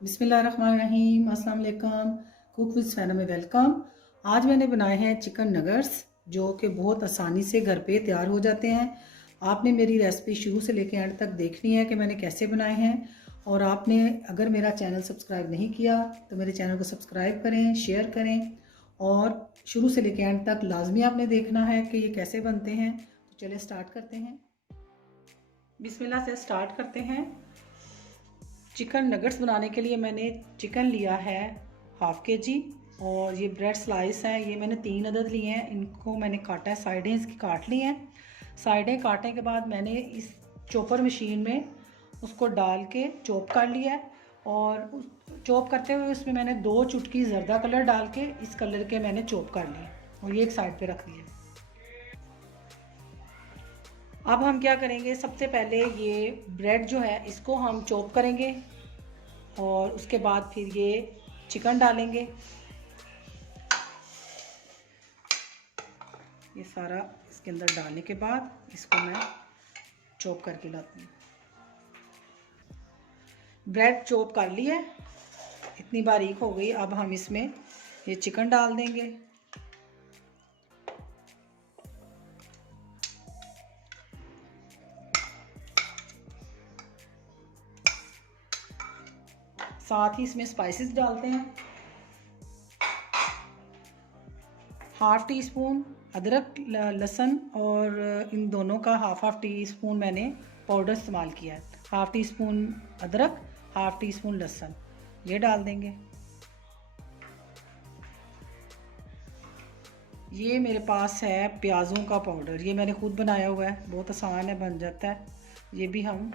बिस्मिल्लाहिर्रहमानिर्रहीम, अस्सलाम वालेकुम। कुक विद सैना में वेलकम। आज मैंने बनाए हैं चिकन नगर्स जो कि बहुत आसानी से घर पे तैयार हो जाते हैं। आपने मेरी रेसिपी शुरू से लेकर एंड तक देखनी है कि मैंने कैसे बनाए हैं। और आपने अगर मेरा चैनल सब्सक्राइब नहीं किया तो मेरे चैनल को सब्सक्राइब करें, शेयर करें और शुरू से लेकर एंड तक लाजमी आपने देखना है कि ये कैसे बनते हैं। तो चलिए स्टार्ट करते हैं। बिस्मिल्लाह से स्टार्ट करते हैं। चिकन नगेट्स बनाने के लिए मैंने चिकन लिया है हाफ़ के जी और ये ब्रेड स्लाइस हैं, ये मैंने 3 अदद लिए हैं। इनको मैंने काटा है, साइडें इसकी काट ली हैं। साइडें काटने के बाद मैंने इस चॉपर मशीन में उसको डाल के चॉप कर लिया है और चॉप करते हुए उसमें मैंने 2 चुटकी ज़र्दा कलर डाल के इस कलर के मैंने चॉप कर लिए और ये एक साइड पे रख दिए। अब हम क्या करेंगे, सबसे पहले ये ब्रेड जो है इसको हम चॉप करेंगे और उसके बाद फिर ये चिकन डालेंगे। ये सारा इसके अंदर डालने के बाद इसको मैं चॉप करके लाती हूँ। ब्रेड चॉप कर लिया है, इतनी बारीक हो गई। अब हम इसमें ये चिकन डाल देंगे। साथ ही इसमें स्पाइसेस डालते हैं। हाफ़ टी स्पून अदरक लहसुन और इन दोनों का हाफ़ टी स्पून मैंने पाउडर इस्तेमाल किया है। हाफ़ टी स्पून अदरक, हाफ़ टी स्पून लहसुन, ये डाल देंगे। ये मेरे पास है प्याज़ों का पाउडर, ये मैंने खुद बनाया हुआ है, बहुत आसान है, बन जाता है। ये भी हम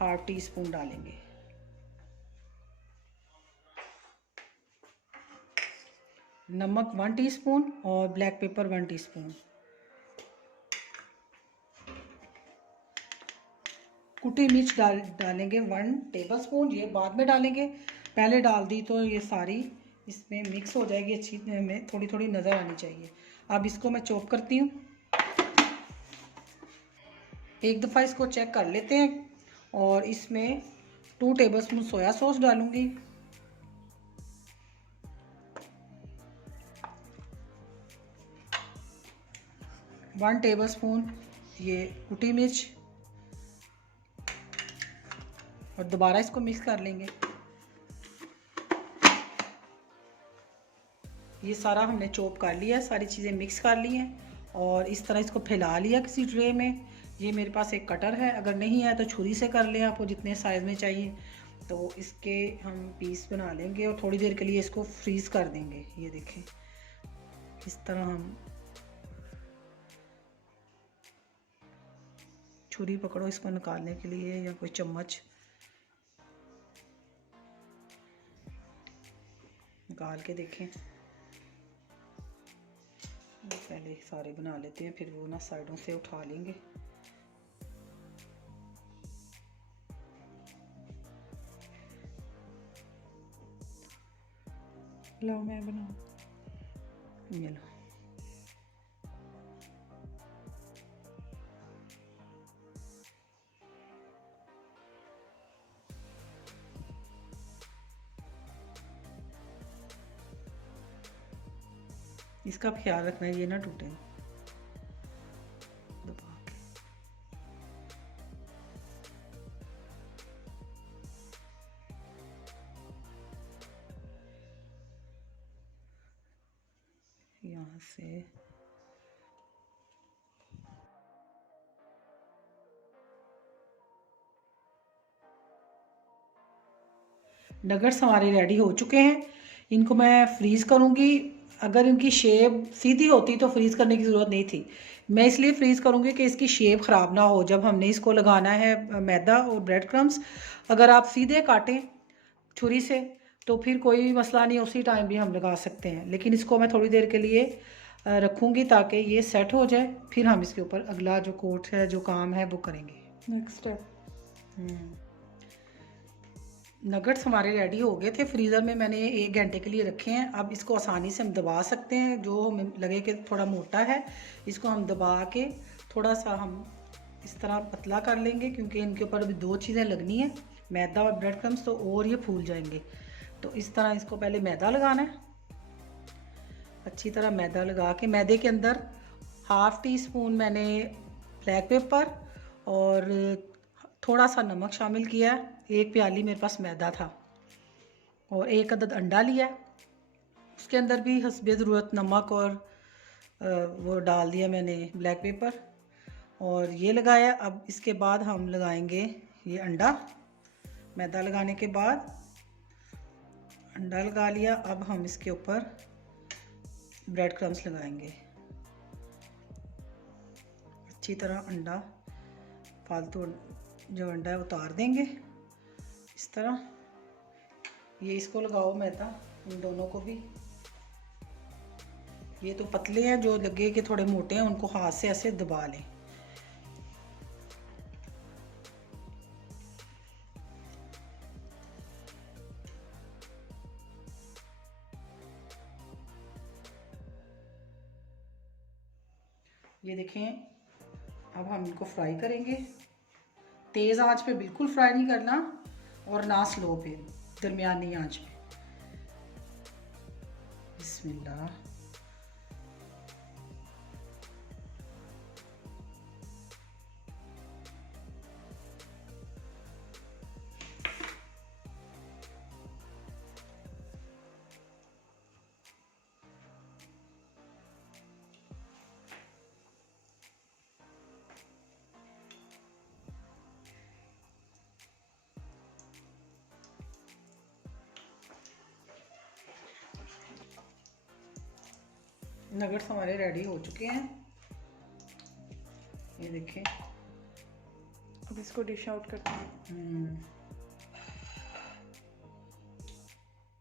हाफ़ टी स्पून डालेंगे। नमक 1 टीस्पून और ब्लैक पेपर 1 टीस्पून। कुटी मिर्च डालेंगे 1 टेबलस्पून, ये बाद में डालेंगे। पहले डाल दी तो ये सारी इसमें मिक्स हो जाएगी, अच्छी में थोड़ी थोड़ी नज़र आनी चाहिए। अब इसको मैं चॉप करती हूँ। एक दफ़ा इसको चेक कर लेते हैं और इसमें 2 टेबलस्पून सोया सॉस डालूँगी। 1 टेबलस्पून ये कुटी मिर्च और दोबारा इसको मिक्स कर लेंगे। ये सारा हमने चॉप कर लिया, सारी चीज़ें मिक्स कर ली हैं और इस तरह इसको फैला लिया किसी ट्रे में। ये मेरे पास एक कटर है, अगर नहीं है तो छुरी से कर लें, आपको जितने साइज़ में चाहिए। तो इसके हम पीस बना लेंगे और थोड़ी देर के लिए इसको फ्रीज़ कर देंगे। ये देखें, इस तरह हम छुरी पकड़ो इसको निकालने के लिए या कोई चम्मच निकाल के देखें। पहले सारे बना लेते हैं, फिर वो ना साइडों से उठा लेंगे। लो मैं बनाऊँ, ये लो। इसका ख्याल रखना है ये ना टूटे। दबा के यहाँ से नगेट्स हमारे रेडी हो चुके हैं। इनको मैं फ्रीज़ करूँगी। अगर इनकी शेप सीधी होती तो फ्रीज़ करने की ज़रूरत नहीं थी। मैं इसलिए फ्रीज़ करूँगी कि इसकी शेप ख़राब ना हो जब हमने इसको लगाना है मैदा और ब्रेड क्रम्स। अगर आप सीधे काटें छुरी से तो फिर कोई मसला नहीं, उसी टाइम भी हम लगा सकते हैं। लेकिन इसको मैं थोड़ी देर के लिए रखूँगी ताकि ये सेट हो जाए, फिर हम इसके ऊपर अगला जो कोट है, जो काम है, वो करेंगे। Next step. नगेट्स हमारे रेडी हो गए थे, फ्रीज़र में मैंने 1 घंटे के लिए रखे हैं। अब इसको आसानी से हम दबा सकते हैं, जो हमें लगे कि थोड़ा मोटा है इसको हम दबा के थोड़ा सा हम इस तरह पतला कर लेंगे, क्योंकि इनके ऊपर अभी 2 चीज़ें लगनी हैं। मैदा और ब्रेड क्रम्स तो और ये फूल जाएंगे। तो इस तरह इसको पहले मैदा लगाना है, अच्छी तरह मैदा लगा के मैदे के अंदर हाफ़ टी स्पून मैंने ब्लैक पेपर और थोड़ा सा नमक शामिल किया। एक प्याली मेरे पास मैदा था और एक अदद अंडा लिया। उसके अंदर भी हस्बे ज़रूरत नमक और वो डाल दिया मैंने ब्लैक पेपर और ये लगाया। अब इसके बाद हम लगाएंगे ये अंडा। मैदा लगाने के बाद अंडा लगा लिया। अब हम इसके ऊपर ब्रेड क्रम्स लगाएंगे। अच्छी तरह अंडा फालतू जो अंडा है उतार देंगे इस तरह। ये इसको लगाओ मैदा, इन दोनों को भी। ये तो पतले हैं, जो लगे कि थोड़े मोटे हैं उनको हाथ से ऐसे दबा लें। ये देखें, अब हम इनको फ्राई करेंगे। तेज़ आंच पे बिल्कुल फ्राई नहीं करना और ना स्लो पे, दरमियानी आंच पे। बिस्मिल्लाह। नगेट्स हमारे रेडी हो चुके हैं, ये देखें। अब इसको डिश आउट करते हैं।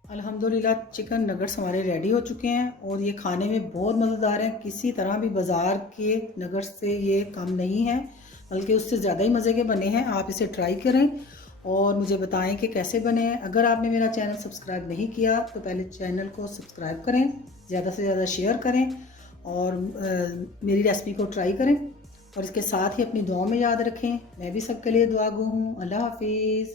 अल्हम्दुलिल्लाह चिकन नगेट्स हमारे रेडी हो चुके हैं और ये खाने में बहुत मज़ेदार हैं। किसी तरह भी बाज़ार के नगेट्स से ये कम नहीं है, बल्कि उससे ज़्यादा ही मज़े के बने हैं। आप इसे ट्राई करें और मुझे बताएं कि कैसे बने हैं। अगर आपने मेरा चैनल सब्सक्राइब नहीं किया तो पहले चैनल को सब्सक्राइब करें, ज़्यादा से ज़्यादा शेयर करें और मेरी रेसिपी को ट्राई करें और इसके साथ ही अपनी दुआ में याद रखें। मैं भी सबके लिए दुआ गो हूँ। अल्लाह हाफिज़।